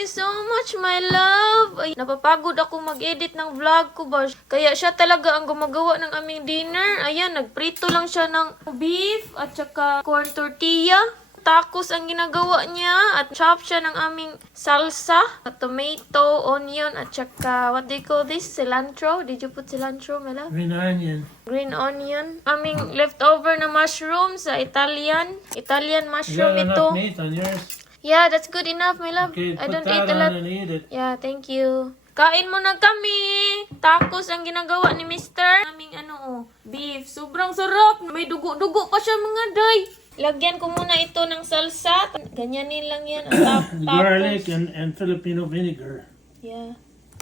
you so much, my love. Ay, napapagod ako mag-edit ng vlog ko ba. Kaya siya talaga ang gumagawa ng aming dinner. Ayan, nagprito lang siya ng beef at saka corn tortilla. Tacos ang ginagawa niya at chop siya ng aming salsa, tomato, onion at saka what do you call this? Cilantro? Did you put cilantro, my love? Green onion. Green onion. Aming leftover na mushroom sa Italian You mushroom got ito. enough meat on yours? Yeah, that's good enough, my love. Okay, I put don't eat that a lot. on and eat it. Yeah, thank you. Kain mo na kami. Tacos ang ginagawa ni Mister. Aming beef. Sobrang sarap. May dugo-dugo pa siya mga day. Lagyan ko muna ito ng salsa. Ganyanin lang yan ang tacos. Garlic and Filipino vinegar. Yeah.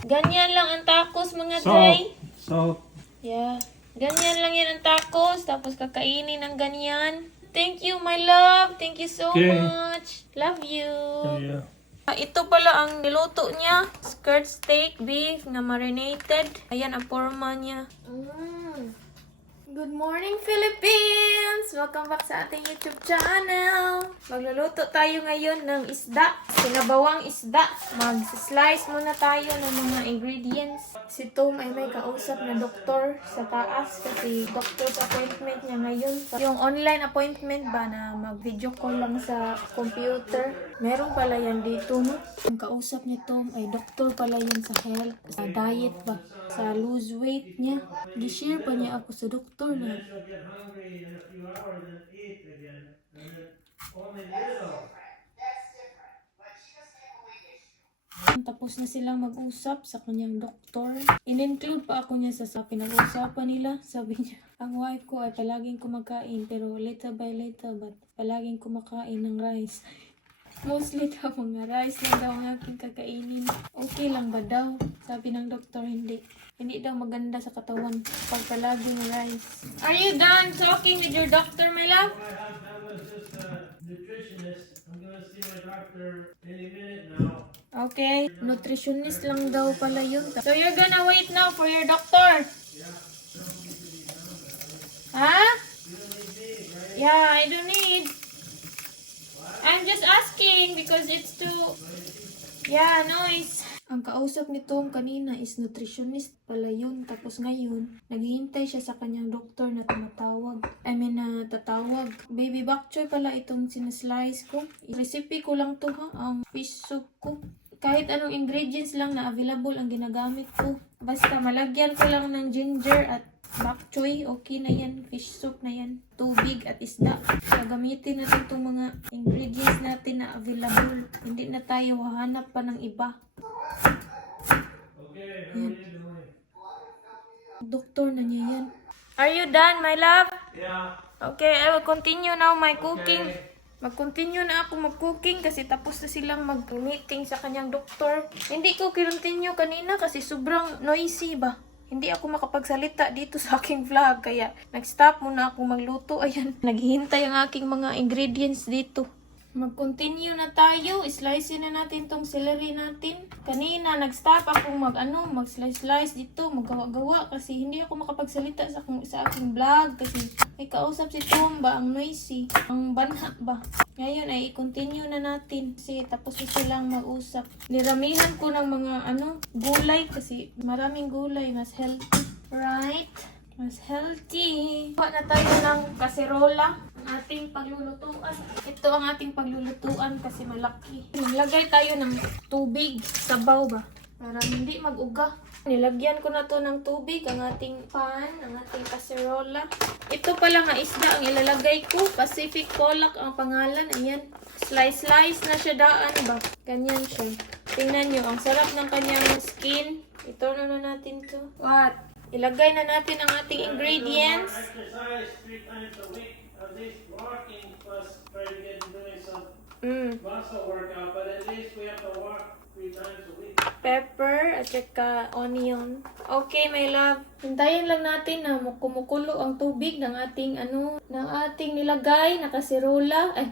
Ganyan lang ang tacos mga day. Salt. Yeah. Ganyan lang yan ang tacos. Tapos kakainin ng ganyan. Thank you, my love. Thank you so much. Love you. Yeah. Ito pala ang niluto niya. Skirt steak, beef na marinated. Ayan ang forma niya. Good morning, Philippines! Welcome back sa ating YouTube channel. Magluluto tayo ngayon ng isda. Sinabawang isda. Mag-slice muna tayo ng mga ingredients. Si Tom ay may kausap na doktor sa taas kasi doctor's appointment niya ngayon. Yung online appointment ba na mag-video call lang sa computer. Meron pala yan dito, no? Ang kausap ni Tom ay doktor pala yan sa health, sa diet ba, sa lose weight niya. Gi-share pa niya ako sa doktor na. Tapos na silang mag-usap sa kanyang doktor. In-include pa ako niya sa pinag-usapan nila. Sabi niya, ang wife ko ay palaging kumakain pero little by little but palaging kumakain ng rice. Mostly daw mga rice lang daw ang aking kakainin. Okay lang ba daw? Sabi ng doktor, hindi. Hindi daw maganda sa katawan pag palaging rice. Are you done talking with your doctor, my love? I was just a nutritionist. I'm gonna see my doctor any minute now. Okay. Nutritionist lang daw pala yun. So you're gonna wait now for your doctor? Ha? Yeah, I don't need. I'm just asking because it's too... Yeah, noise. Ang kausap ni Tom kanina is nutritionist pala yun. Tapos ngayon, naghihintay siya sa kanyang doktor na tumatawag. Tatawag. Baby bok choy pala itong sinaslice ko. Recipe ko lang to ha, ang fish soup ko. Kahit anong ingredients lang na available ang ginagamit ko. Basta malagyan ko lang ng ginger at bok choy, okay na yan. Fish soup na yan. Tubig at isda. So, gamitin natin itong mga ingredients natin na available. Hindi na tayo hahanap pa ng iba. Okay, how are you doing? Doktor na niya yan. Are you done, my love? Yeah. Okay, I will continue now my cooking. Mag-continue na ako mag-cooking kasi tapos na silang mag-meeting sa kanyang doktor. Hindi ko kinontinue kanina kasi sobrang noisy ba. Hindi ako makapagsalita dito sa aking vlog kaya nag-stop muna ako magluto. Ayan, naghihintay ang aking mga ingredients dito. Mag-continue na tayo. Slice na natin tong celery natin. Kanina nag-stop ako mag-slice dito, maggawa-gawa kasi hindi ako makapagsalita sa aking vlog kasi may kausap si Tom ba, ang noisy, ang banha ba. Ngayon ay i-continue na natin kasi tapos na silang mag-usap. Niramihan ko ng mga gulay kasi maraming gulay, mas healthy. Right? Mas healthy. Kuha na tayo ng kaserola. Ating paglulutuan. Ito ang ating paglulutuan kasi malaki. Nilagay tayo ng tubig, sabaw ba? Para hindi mag-uga. Nilagyan ko na to ng tubig, ang ating pan, ang ating kaserola. Ito pala nga isda ang ilalagay ko. Pacific Pollock ang pangalan. Ayan. Slice-slice na siya daan ba? Ganyan siya. Tingnan nyo, ang sarap ng kanyang skin. Ito na natin to. What? Ilagay na natin ang ating ingredients. Exercise 3 times a week. At least walking plus try to get doing some muscle workout, but at least we have to walk 3 times a week. Pepper at saka onion. Okay, my love. Hintayin lang natin na kumukulo ang tubig ng ating nilagay na kasirola. Ay,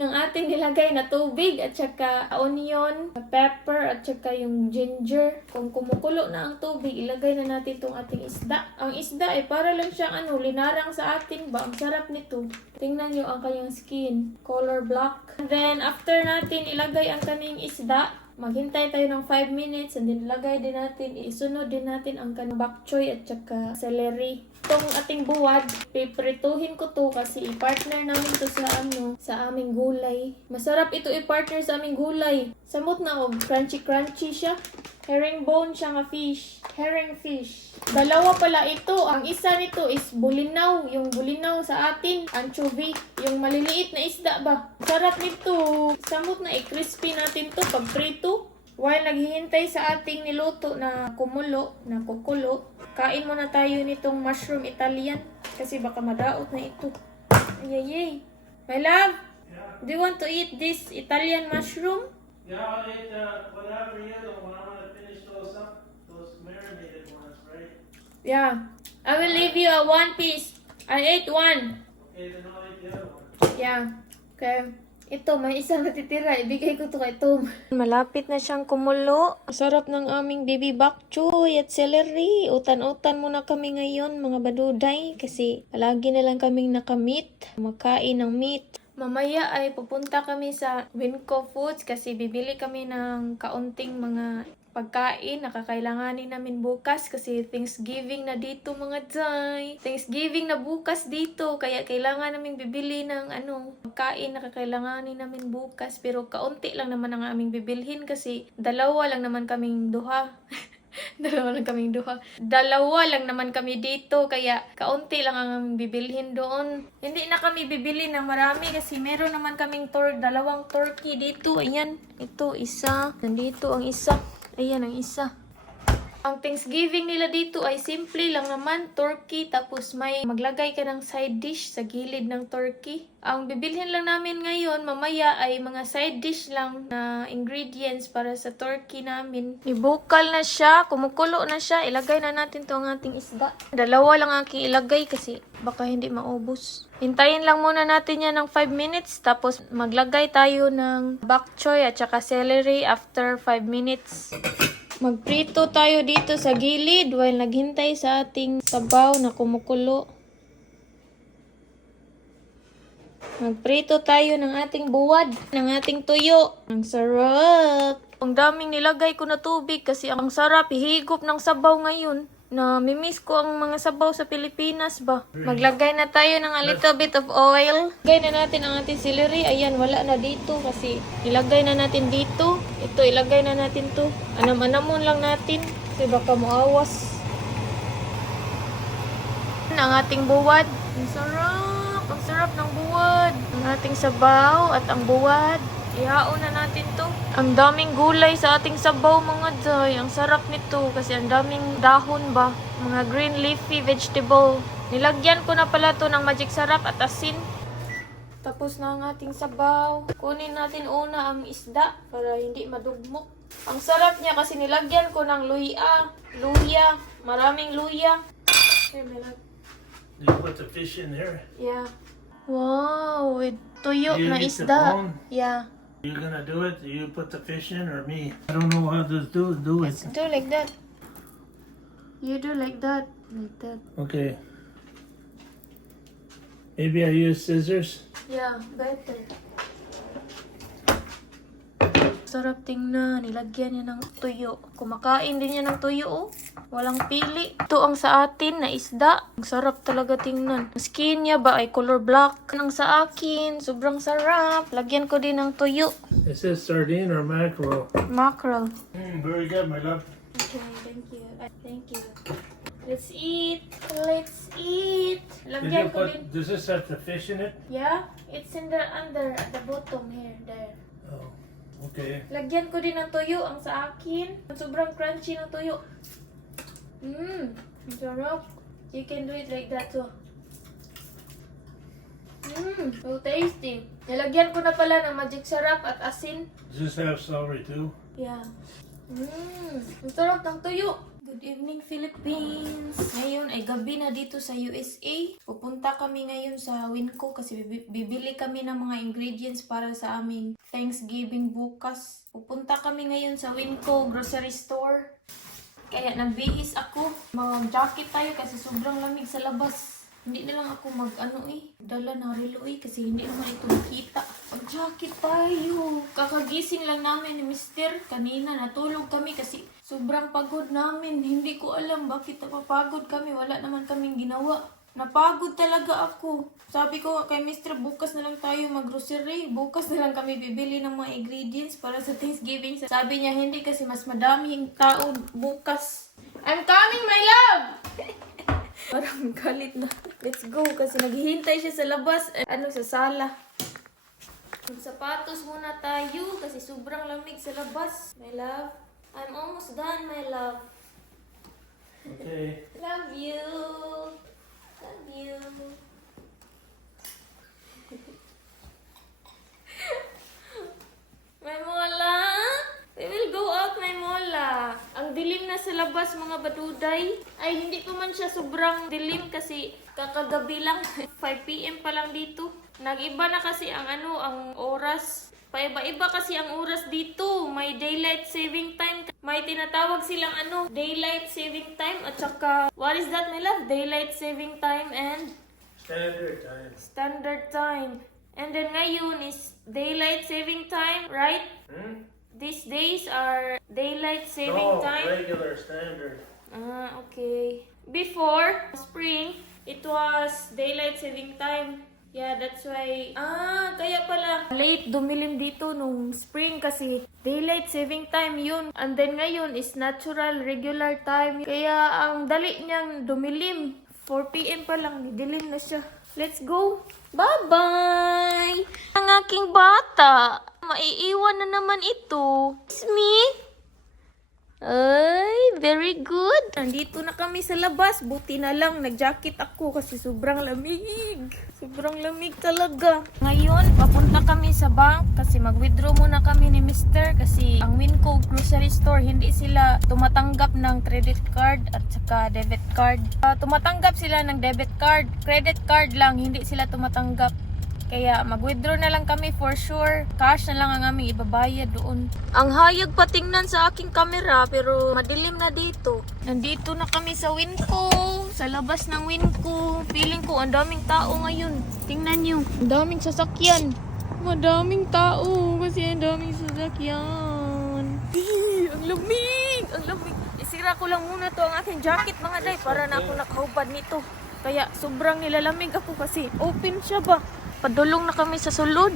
ng ating nilagay na tubig at saka onion, pepper at saka yung ginger. Kung kumukulo na ang tubig, ilagay na natin tong ating isda. Ang isda ay para lang siyang linarang sa atin ba? Ang sarap nito. Tingnan nyo ang kanyang skin. Color black. And then, after natin ilagay ang kanyang isda, maghintay tayo ng 5 minutes and then lagay din natin, isunod din natin ang kanang bok choy at saka celery. Itong ating buwad, piprituhin ko to kasi i-partner namin to sa aming gulay. Masarap ito i-partner sa aming gulay. Samot na crunchy siya. Herringbone siya nga fish. Herring fish. Dalawa pala ito. Ang isa nito is bulinaw. Yung bulinaw sa atin, anchovy. Yung maliliit na isda ba? Sarap nito. Samot na i-crispy natin to pag prito. While naghihintay sa ating niluto na kukulo, kain muna tayo nitong mushroom Italian. Kasi baka madaot na ito. Ayayay. My love, do you want to eat this Italian mushroom? Yeah, I'll eat whatever you do when I'm gonna finish those up, those marinated ones, right? Yeah. I will leave you a 1 piece. I ate 1. Okay, then I'll eat the other one. Yeah. Okay. Ito, may isang natitira. Ibigay ko to kay Tom. Malapit na siyang kumulo. Sarap ng aming baby bok choy at celery. Utan-utan muna kami ngayon, mga baduday. Kasi palagi na lang kaming nakamit. Makain ng meat. Mamaya ay pupunta kami sa Winco Foods kasi bibili kami ng kaunting mga pagkain na kakailanganin namin bukas kasi Thanksgiving na dito mga day. Thanksgiving na bukas dito kaya kailangan namin bibili ng pagkain na kakailanganin namin bukas pero kaunti lang naman ang aming bibilhin kasi dalawa lang naman kaming duha. Dalawa lang naman kami dito, kaya kaunti lang ang bibilhin doon. Hindi na kami bibili ng marami kasi meron naman kaming dalawang turkey dito. Ayan, ito isa. Nandito ang isa. Ayan ang isa. Ang Thanksgiving nila dito ay simple lang naman, turkey, tapos may maglagay ka ng side dish sa gilid ng turkey. Ang bibilhin lang namin ngayon, mamaya ay mga side dish lang na ingredients para sa turkey namin. Ibukal na siya, kumukulo na siya, ilagay na natin to ang ating isda. Dalawa lang aking ilagay kasi baka hindi maubos. Hintayin lang muna natin yan ng 5 minutes, tapos maglagay tayo ng bok choy at saka celery after 5 minutes. Magprito tayo dito sa gilid while naghintay sa ating sabaw na kumukulo. Magprito tayo ng ating buwad, ng ating tuyo. Ang sarap! Ang daming nilagay ko na tubig kasi ang sarap ihigop ng sabaw ngayon. Mimiss ko ang mga sabaw sa Pilipinas ba. Maglagay na tayo ng a little bit of oil. Lagay na natin ang ating celery. Ayan, wala na dito kasi ilagay na natin dito. Ito, ilagay na natin to. Anam-anamon lang natin kasi baka muawas. Ang ating buwad. Ang sarap! Ang sarap ng buwad. Ang ating sabaw at ang buwad. Ihaon na natin to. Ang daming gulay sa ating sabaw mga day. Ang sarap nito kasi ang daming dahon ba. Mga green leafy vegetable. Nilagyan ko na pala to ng magic sarap at asin. Tapos na ang ating sabaw. Kunin natin una ang isda para hindi madugmok. Ang sarap niya kasi nilagyan ko ng luya. Maraming luya. Here, my love. You put the fish in there. Yeah. Wow, with tuyo You na eat the isda. bone? Yeah. You gonna do it? You put the fish in or me? I don't know how to do it. Do like that. You do like that. Like that. Okay. Maybe I use scissors. Yeah, better. Sarap tingnan. Nilagyan niya ng tuyo. Kumakain din niya ng tuyo, oh. Walang pili. Ito ang sa atin na isda. Ang sarap talaga tingnan. Ang skin niya ba ay color black. Ang sa akin, sobrang sarap. Lagyan ko din ng tuyo. Is this sardine or mackerel? Mackerel. Very good, my love. Okay, thank you. Thank you. Let's eat. Let's eat. Lagyan ko din. Does this have the fish in it? Yeah, it's in the under at the bottom here, there. Oh, okay. Lagyan ko din ng tuyo ang sa akin. Sobrang crunchy ng tuyo. Ang sarap. You can do it like that too. So tasty. Nilagyan ko na pala ng magic sarap at asin. Does this have celery too? Yeah. Ang sarap ng tuyo. Good evening, Philippines! Ngayon ay gabi na dito sa USA. Pupunta kami ngayon sa Winco kasi bibili kami ng mga ingredients para sa aming Thanksgiving bukas. Pupunta kami ngayon sa Winco grocery store. Kaya nagbihis ako. Mag-jacket tayo kasi sobrang lamig sa labas. Hindi na lang ako dala ng relo kasi hindi naman ito makita. Mag-jacket tayo. Kakagising lang namin ni Mr. Kanina natulog kami kasi sobrang pagod namin. Hindi ko alam bakit napapagod kami. Wala naman kaming ginawa. Napagod talaga ako. Sabi ko kay Mr. bukas na lang tayo mag-grocery. Bukas na lang kami bibili ng mga ingredients para sa Thanksgiving. Sabi niya hindi kasi mas madaming tao bukas. I'm coming, my love! Parang galit na. Let's go. Kasi naghihintay siya sa labas. Sa sala. Sapatos muna tayo. Kasi sobrang lamig sa labas. My love. I'm almost done, my love. Okay. Love you. Love you. My mola. We will go out, my mola. Ang dilim na sa labas, mga baduday. Ay, hindi pa man siya sobrang dilim kasi kakagabi lang. 5 PM pa lang dito. Nag-iba na kasi ang ang oras. Paiba-iba kasi ang oras dito. May daylight saving time. May tinatawag silang daylight saving time. At saka, what is that, my love? Daylight saving time and Standard time. standard time. And then ngayon is daylight saving time, right? These days are daylight saving time. Regular standard. Okay. Before spring, it was daylight saving time. Yeah, that's why. Kaya pala late dumilim dito nung spring kasi daylight saving time yun. And then ngayon is natural regular time. Kaya ang dali niyang dumilim. 4 PM pa lang, dilim na siya. Let's go. Bye-bye! Ang aking bata. Maiiwan na naman ito. It's me. Ay, very good. Nandito na kami sa labas. Buti na lang, nag-jacket ako kasi sobrang lamig. Sobrang lamig talaga. Ngayon, papunta kami sa bank kasi mag-withdraw muna kami ni Mr. Kasi ang Winco grocery store, hindi sila tumatanggap ng credit card at saka debit card. Tumatanggap sila ng debit card. Credit card lang, hindi sila tumatanggap. Kaya mag-withdraw na lang kami for sure. Cash na lang ang aming ibabayad doon. Ang hayag patingnan sa aking camera pero madilim na dito. Nandito na kami sa Winco. Sa labas ng Winco. Feeling ko ang daming tao ngayon. Tingnan nyo. Ang daming sasakyan. Madaming tao kasi ang daming sasakyan. Ang lamig! Ang lamig. Isira ko lang muna to ang aking jacket mga day para na ako nakahubad nito. Kaya sobrang nilalamig ako kasi open siya ba? Padulong na kami sa sulod.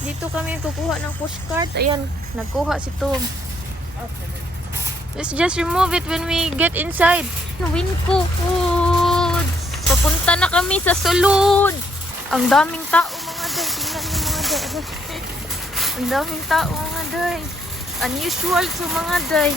Dito kami kukuha ng pushcart. Ayan, nagkuha si Tom. Let's just remove it when we get inside. Winco Foods. Papunta na kami sa sulod. Ang daming tao mga day. Tingnan niyo mga day. Ang daming tao mga day. Unusual sa mga day.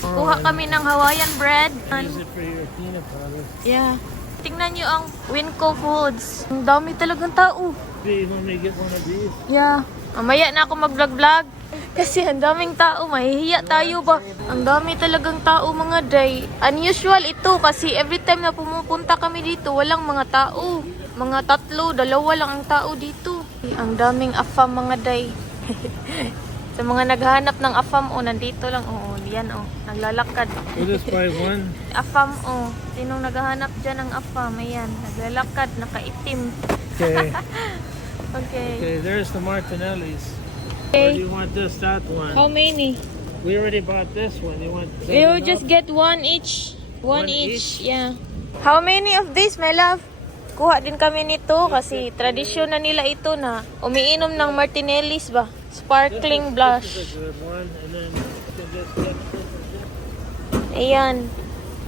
Kuha kami ng Hawaiian bread. Use it for your peanut butter. Yeah. Tingnan nyo ang Winco Foods. Ang dami talagang tao. Hey, you want me to get one of these? Yeah. Mamaya na ako mag-vlog-vlog. Kasi ang daming tao. Mahihiya tayo ba? Ang dami talagang tao mga day. Unusual ito kasi every time na pumupunta kami dito, walang mga tao. Mga 3, 2 lang ang tao dito. Ang daming afam mga day. Sa mga naghahanap ng afam, nandito lang. Yan, naglalakad. We'll just buy one. Afam, sinong naghahanap dyan ng afam? Ayan, naglalakad, nakaitim. Okay. Okay. Okay, there's the Martinellis. Or do Okay. you want that one? How many? We already bought this one. You want that We will enough? just get one each. One One each, each? yeah. How many of this, my love? Kuha din kami nito kasi tradisyon na nila ito na umiinom ng Martinellis ba? Sparkling This blush. is a good one. And then you can just get Ayan.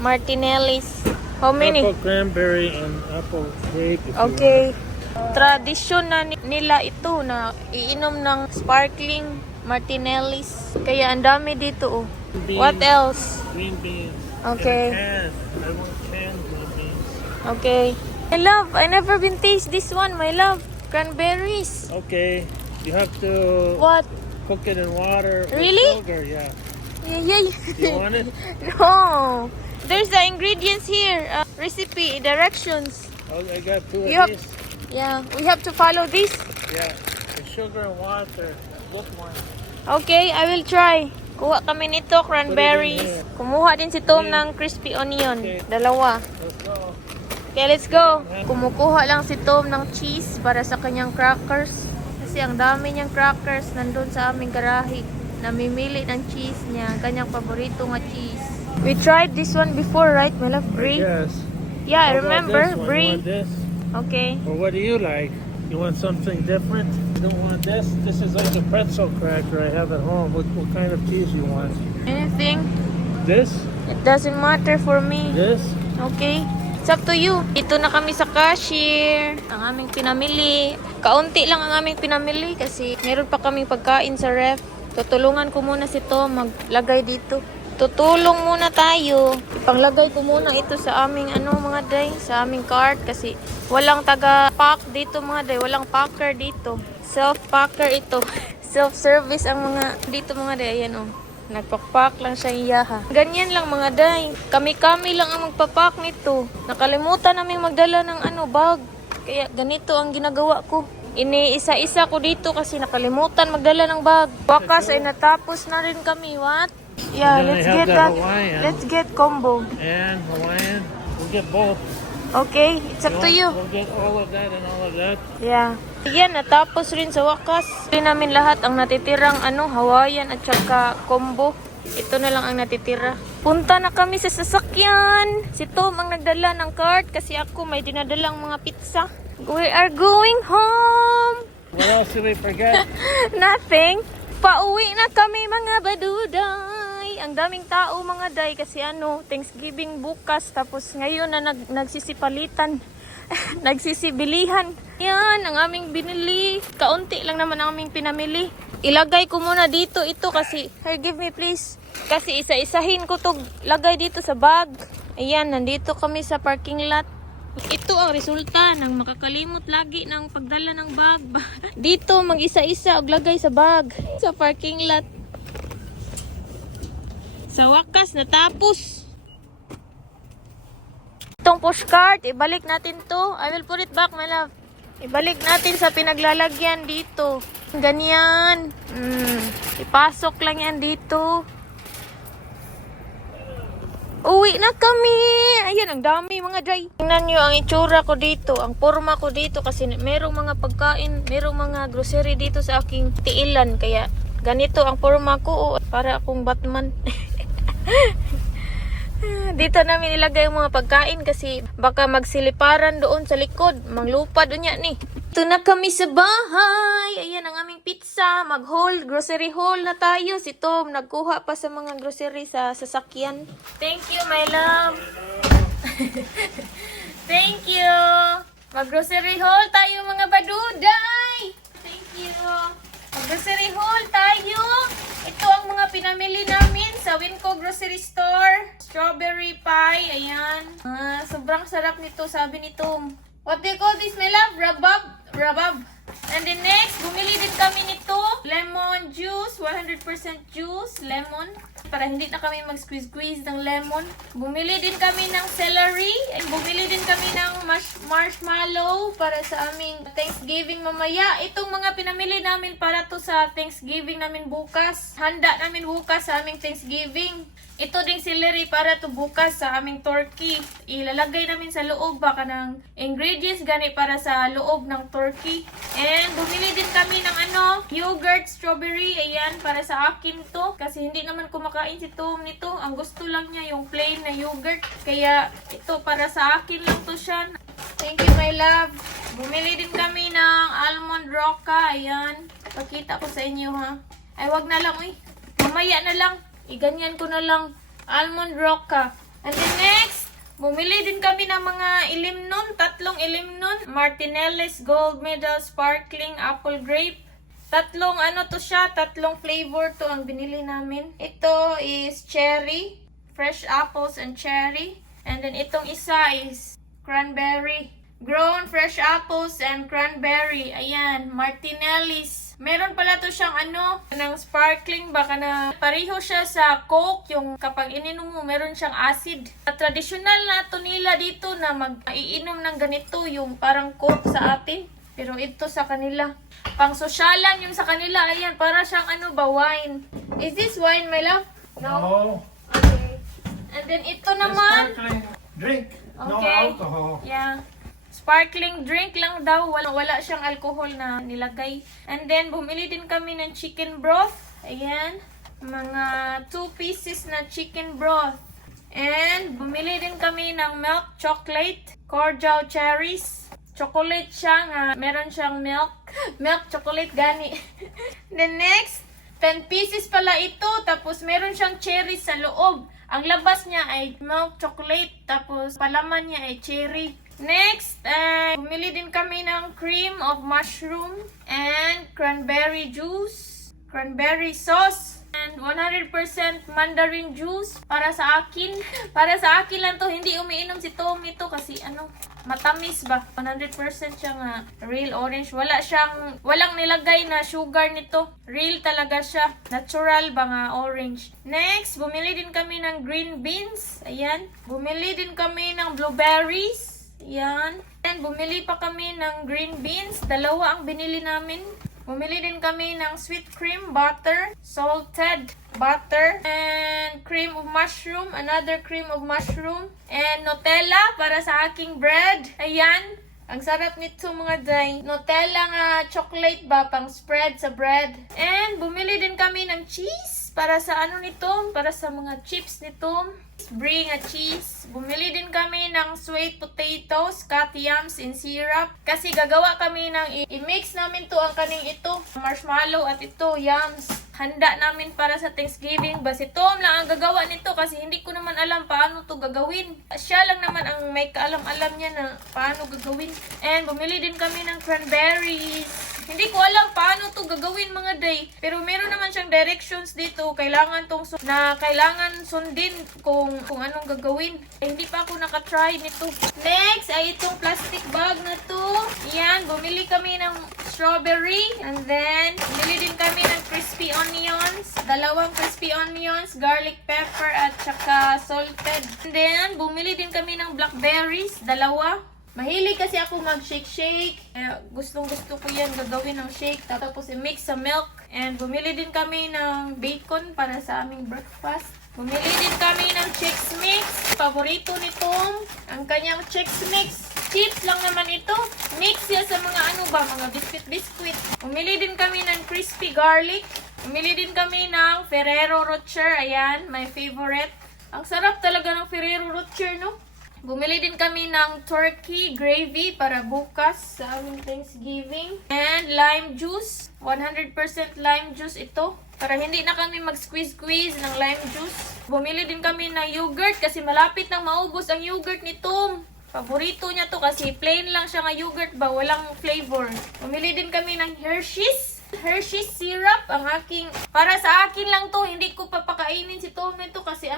Martinellis. How many? apple cranberry and apple grape. if you Okay. Tradisyon na nila ito na iinom ng sparkling Martinellis. Kaya ang dami dito. want. Beans, What else? Green beans. Okay. And canned. I want canned green beans. Okay. My love, I never been taste this one, my love. Cranberries. Okay. You have to What? cook it in water with Really? sugar. Yeah. Yay! You want it? No. There's the ingredients here. Recipe directions. Oh, I got two You of have- these. Yeah, we have to follow this. Yeah. The sugar and water. This one. Okay, I will try. Kuha kami nito, cranberries. here. Kumuha din si Tom ng crispy onion. Okay. Dalawa. Let's go. Okay, let's go. Kumukuha lang si Tom ng cheese para sa kanyang crackers. Kasi ang dami niyang crackers nandun sa aming garahe. Namimili ng cheese niya. Kanyang paborito nga cheese. We tried this one before, right, my love? Brie? Yes. Yeah, I How about remember. this one? You Brie. want this? Okay. Or what do you like? You want something different? You don't want this? This is like a pretzel cracker I have at home. What kind of cheese you want? Anything? This? It doesn't matter for me. This? Okay. It's up to you. Ito na kami sa cashier. Ang aming pinamili. Kaunti lang ang aming pinamili kasi meron pa kaming pagkain sa ref. Tutulungan ko muna si Tom maglagay dito. Tutulong muna tayo. Ipanglagay ko muna ito sa aming mga day, sa aming cart kasi walang taga-pack dito mga day. Walang packer dito. Self-packer ito. Self-service ang mga dito mga day. Ayan Nagpapak lang siya iyaha. Ganyan lang mga day. Kami-kami lang ang magpapak nito. Nakalimutan namin magdala ng bag. Kaya ganito ang ginagawa ko. Iniisa-isa ko dito kasi nakalimutan magdala ng bag. Wakas ay natapos na rin kami. What? Yeah, And then let's they have get the that. Hawaiian. Let's get combo. And Hawaiian. We'll get both. Okay, it's up to you. We'll get all of that and all of that. Yeah. Yan, natapos rin sa wakas. Rin namin lahat ang natitirang Hawaiian at saka combo. Ito na lang ang natitira. Punta na kami sa sasakyan. Si Tom ang nagdala ng cart kasi ako may dinadalang mga pizza. We are going home. What else did we forget? Nothing. Pauwi na kami mga baduday. Ang daming tao mga day kasi Thanksgiving bukas tapos ngayon na nagsisipalitan. Nagsisibilihan. Yan ang aming binili. Kaunti lang naman ang aming pinamili. Ilagay ko muna dito ito kasi here, give me please. Kasi isa-isahin ko to lagay dito sa bag. Ayan, nandito kami sa parking lot. Ito ang resulta ng makakalimot lagi ng pagdala ng bag. Dito mag-isa-isa og lagay sa bag sa parking lot. Sa wakas natapos. Itong pushcart, ibalik natin to. I will put it back, my love. Ibalik natin sa pinaglalagyan dito. Ganyan. Ipasok lang yan dito. Uwi na kami. Ayan, ang dami mga day. Tingnan nyo ang itsura ko dito. Ang forma ko dito kasi merong mga pagkain, merong mga grocery dito sa aking tiilan. Kaya ganito ang forma ko. Para akong Batman. Dito namin ilagay yung mga pagkain kasi baka magsiliparan doon sa likod. Manglupad unya ni. Ito na kami sa bahay. Ayan ang aming pizza. Mag-haul, grocery haul na tayo. Si Tom nagkuha pa sa mga grocery sa sasakyan. Thank you, my love. Thank you. Mag-grocery haul tayo mga baduday. Thank you. Mag-grocery haul tayo. Ito ang mga pinamili namin sa Winco Grocery Store. Strawberry pie. Ayan. Sobrang sarap nito, sabi ni Tom. What do you call this, my love? Rabab. Rabab. And then next, bumili din kami nito. Lemon juice. 100% juice. Lemon. Para hindi na kami mag-squeeze-squeeze ng lemon. Bumili din kami ng celery. And bumili din kami ng marshmallow para sa aming Thanksgiving mamaya. Itong mga pinamili namin para to sa Thanksgiving namin bukas. Handa namin bukas sa aming Thanksgiving. Ito ding celery para to bukas sa aming turkey. Ilalagay namin sa loob baka ng ingredients gani para sa loob ng turkey. And bumili din kami ng yogurt strawberry. Ayan, para sa akin to. Kasi hindi naman kumakain si Tom nito. Ang gusto lang niya yung plain na yogurt. Kaya ito para sa akin lang to siya. Thank you, my love. Bumili din kami ng almond roca. Ayan. Pakita ko sa inyo ha. Ay, wag na lang mamaya na lang. Iganyan ko na lang. Almond roca. And then next, bumili din kami ng mga ilim nun. 3 ilim nun. Martinelli's Gold Medal Sparkling Apple Grape. 3 to siya. 3 flavor to ang binili namin. Ito is cherry. Fresh apples and cherry. And then itong isa is cranberry. Grown fresh apples and cranberry. Ayan. Martinelli's Meron pala to siyang ng sparkling, baka na pareho siya sa Coke, yung kapag ininom mo, meron siyang acid. Traditional na to nila dito na mag-iinom ng ganito, yung parang Coke sa atin. Pero ito sa kanila, pang sosyalan yung sa kanila, ayan, para siyang wine. Is this wine, my love? No. Okay. And then ito It's naman, sparkling drink. No Okay. alcohol. yeah. Sparkling drink lang daw. Wala siyang alcohol na nilagay. And then, bumili din kami ng chicken broth. Ayan. Mga 2 pieces na chicken broth. And, bumili din kami ng milk chocolate. Cordial cherries. Chocolate siya nga. Meron siyang milk. Milk chocolate gani. Then next, 10 pieces pala ito. Tapos, meron siyang cherries sa loob. Ang labas niya ay milk chocolate. Tapos, palaman niya ay cherry. Next, bumili din kami ng cream of mushroom and cranberry juice, cranberry sauce, and 100% mandarin juice para sa akin. Para sa akin lang to, hindi umiinom si Tommy to kasi matamis ba? 100% siya nga real orange. Walang nilagay na sugar nito. Real talaga siya. Natural ba nga orange. Next, bumili din kami ng green beans. Ayan. Bumili din kami ng blueberries. Yan. And bumili pa kami ng green beans. 2 ang binili namin. Bumili din kami ng sweet cream butter, salted butter, and cream of mushroom, another cream of mushroom, and Nutella para sa aking bread. Ayan. Ang sarap nito mga day. Nutella nga chocolate ba, pang spread sa bread. And bumili din kami ng cheese para sa nito, para sa mga chips nito. Bring a cheese. Bumili din kami ng sweet potatoes, cut yams in syrup. Kasi gagawa kami ng i-mix namin to ang kaning ito. Marshmallow at ito, yams. Handa namin para sa Thanksgiving. Basta Tom lang ang gagawa nito kasi hindi ko naman alam paano to gagawin. Siya lang naman ang may kaalam-alam niya na paano gagawin. And bumili din kami ng cranberries. Hindi ko alam paano to gagawin mga day. Pero meron naman siyang directions dito. Kailangan sundin kung anong gagawin. Hindi pa ako nakatry nito. Next ay itong plastic bag na to. Yan, bumili kami ng strawberry. And then, bumili din kami ng crispy onions. 2 crispy onions, garlic pepper, at saka salted. And then, bumili din kami ng blackberries. 2. Mahilig kasi ako mag-shake-shake. Gustong-gusto ko yan gagawin ng shake. Tapos i-mix sa milk. And bumili din kami ng bacon para sa aming breakfast. Bumili din kami ng Chex Mix. Paborito ni Tom. Ang kanyang Chex Mix. Chips lang naman ito. Mix siya sa mga mga biscuit-biscuit. Bumili din kami ng crispy garlic. Bumili din kami ng Ferrero Rocher. Ayan, my favorite. Ang sarap talaga ng Ferrero Rocher, no? Bumili din kami ng turkey gravy para bukas sa aming Thanksgiving. And lime juice. 100% lime juice ito. Para hindi na kami mag-squeeze-squeeze ng lime juice. Bumili din kami ng yogurt kasi malapit nang maubos ang yogurt ni Tom. Paborito niya to kasi plain lang siya nga yogurt ba, walang flavor. Bumili din kami ng Hershey's syrup, para sa akin lang to, hindi ko papakainin si Tom nito kasi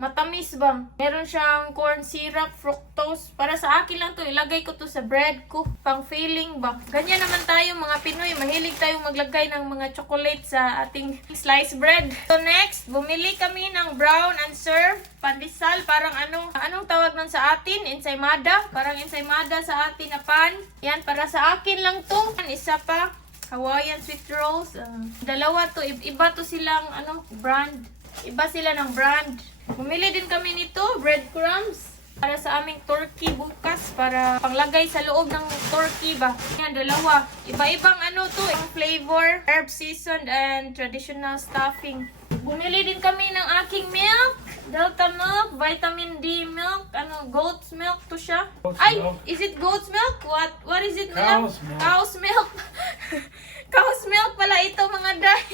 matamis ba. Meron siyang corn syrup, fructose. Para sa akin lang to, ilagay ko to sa bread ko, pang filling ba. Ganyan naman tayo mga Pinoy, mahilig tayong maglagay ng mga chocolate sa ating sliced bread. So next, bumili kami ng brown and serve pandesal, parang anong tawag nun sa atin? Ensaymada, parang ensaymada sa atin na pan. Yan, para sa akin lang to. Isa pa, Hawaiian sweet rolls. 2 to, iba to silang brand. Iba sila ng brand. Bumili din kami nito, breadcrumbs. Para sa aming turkey bukas, para panglagay sa loob ng turkey ba. Yan, 2. Iba-ibang to, ang flavor, herb seasoned and traditional stuffing. Bumili din kami ng aking milk. Delta milk, vitamin D milk, goat's milk to siya. Milk. Is it goat's milk? What is it? Cow's milk. Cow's milk. Cow's milk pala ito mga day.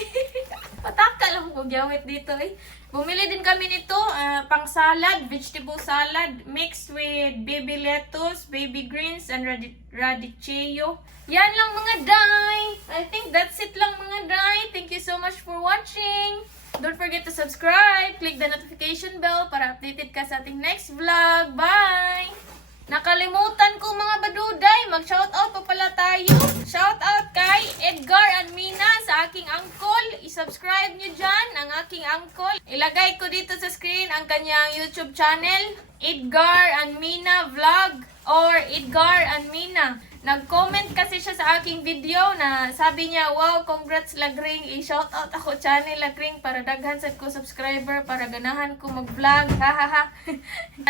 Pataka lang ko gawit dito eh. Bumili din kami nito, pang salad, vegetable salad, mixed with baby lettuce, baby greens, and radicchio. Yan lang mga day. I think that's it lang mga day. Thank you so much for watching. Don't forget to subscribe. Click the notification bell para updated ka sa ating next vlog. Bye! Nakalimutan ko mga baduday. Mag-shoutout pa pala tayo. Shoutout kay Edgar and Mina sa aking uncle. I-subscribe nyo dyan ang aking uncle. Ilagay ko dito sa screen ang kanyang YouTube channel, Edgar and Mina Vlog or Edgar and Mina. Nag-comment kasi siya sa aking video na sabi niya, wow, congrats Lagring, i-shoutout ako channel Lagring para daghan sad ko subscriber, para ganahan ko mag-vlog, hahaha.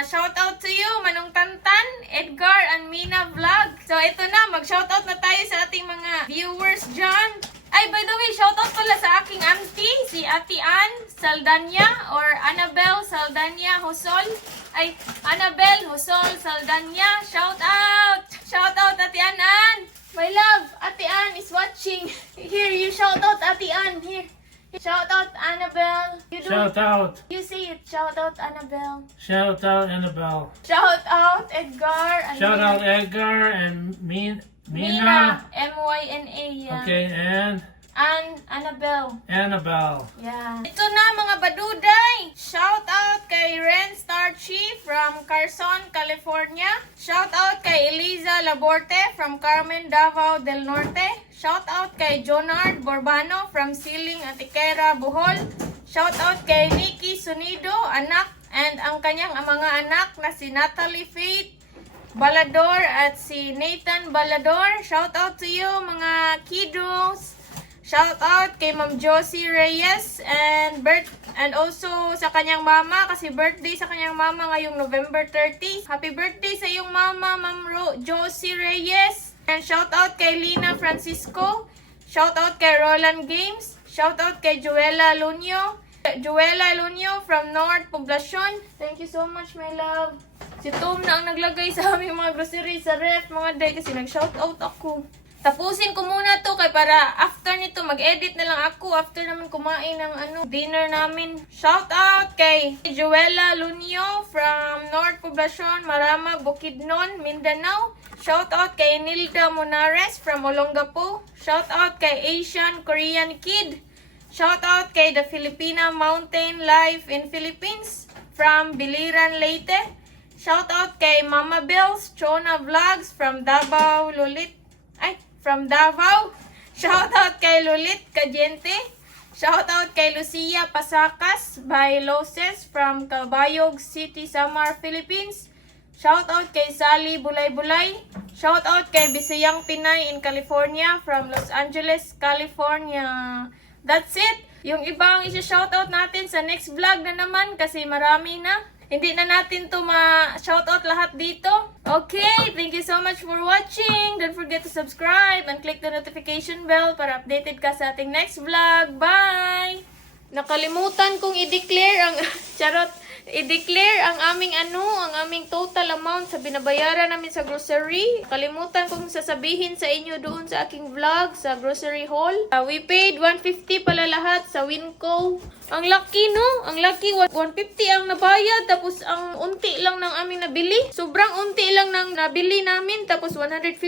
Shoutout to you, Manong Tantan, Edgar and Mina Vlog. So ito na, mag-shoutout na tayo sa ating mga viewers dyan. Ay, by the way, shoutout pala sa aking auntie, si Ate Ann Saldanya or Annabel Saldanya Hosol. Ay, Annabel Hosol Saldanya, shoutout! Shoutout, Ate Ann! My love, Ate Ann is watching. Here, you shoutout, Ate Ann. Here. Shoutout, Annabel. You do Shout it. out. You say it. Shoutout, Annabel. Shout out Annabelle. Shoutout, Edgar. And Shout Mina. out Edgar and Mina. M-Y-N-A. Yeah. Okay, and And Annabel. Annabelle. Yeah. Ito na mga baduday. Shout out kay Ren Starchy from Carson, California. Shout out kay Eliza Laborte from Carmen, Davao del Norte. Shout out kay Jonard Borbano from Siling, Antiquera, Bohol. Shout out kay Nikki Sunido, anak, and ang kanyang mga anak na si Natalie Faith Balador at si Nathan Balador. Shout out to you mga kiddos. Shout out kay Ma'am Josie Reyes and also sa kanyang mama kasi birthday sa kanyang mama ngayong November 30. Happy birthday sa iyong mama, Ma'am Josie Reyes. And shout out kay Lina Francisco. Shout out kay Roland Games. Shout out kay Joella Lunyo. Joella Lunyo from North Poblacion. Thank you so much, my love. Si Tom na ang naglagay sa aming mga grocery sa ref mga day kasi nag-shout out ako. Tapusin ko muna to kay para after nito mag-edit na lang ako after naman kumain ng dinner namin. Shout out kay Joella Lunyo from North Poblacion, Maramag, Bukidnon, Mindanao. Shout out kay Nilda Monares from Olongapo. Shout out kay Asian Korean Kid. Shout out kay The Filipina Mountain Life in Philippines from Biliran, Leyte. Shout out kay Mama Bells Chona Vlogs from Davao, from Davao. Shout out kay Lulit Cadiente. Shout out kay Lucia Pasakas by Loses from Cabayog City, Samar, Philippines. Shout out kay Sally Bulay-Bulay. Shout out kay Bisayang Pinay in California from Los Angeles, California. That's it. Yung ibang isa-shoutout natin sa next vlog na naman kasi marami na. Hindi na natin to ma-shoutout lahat dito. Okay, thank you so much for watching. Don't forget to subscribe and click the notification bell para updated ka sa ating next vlog. Bye! Nakalimutan kong i-declare ang ang aming total amount sa binabayaran namin sa grocery. Kalimutan kong sasabihin sa inyo doon sa aking vlog sa grocery haul. We paid 150 pala lahat sa Winco. Ang laki, no? Ang laki, 150 ang nabayad, tapos ang unti lang ng aming nabili. Sobrang unti lang ng nabili namin, tapos $150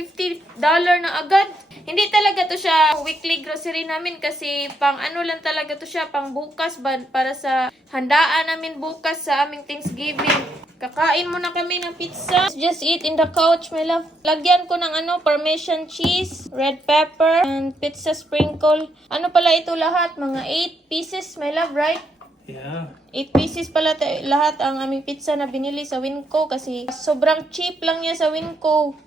na agad. Hindi talaga to siya weekly grocery namin kasi pang lang talaga to siya, pang bukas para sa handaan namin bukas sa aming Thanksgiving. Kakain muna kami ng pizza. Just eat in the couch, my love. Lagyan ko ng Parmesan cheese, red pepper, and pizza sprinkle. Ano pala ito lahat? Mga 8 pieces, my love, right? Yeah. 8 pieces pala lahat ang aming pizza na binili sa Winco kasi sobrang cheap lang niya sa Winco.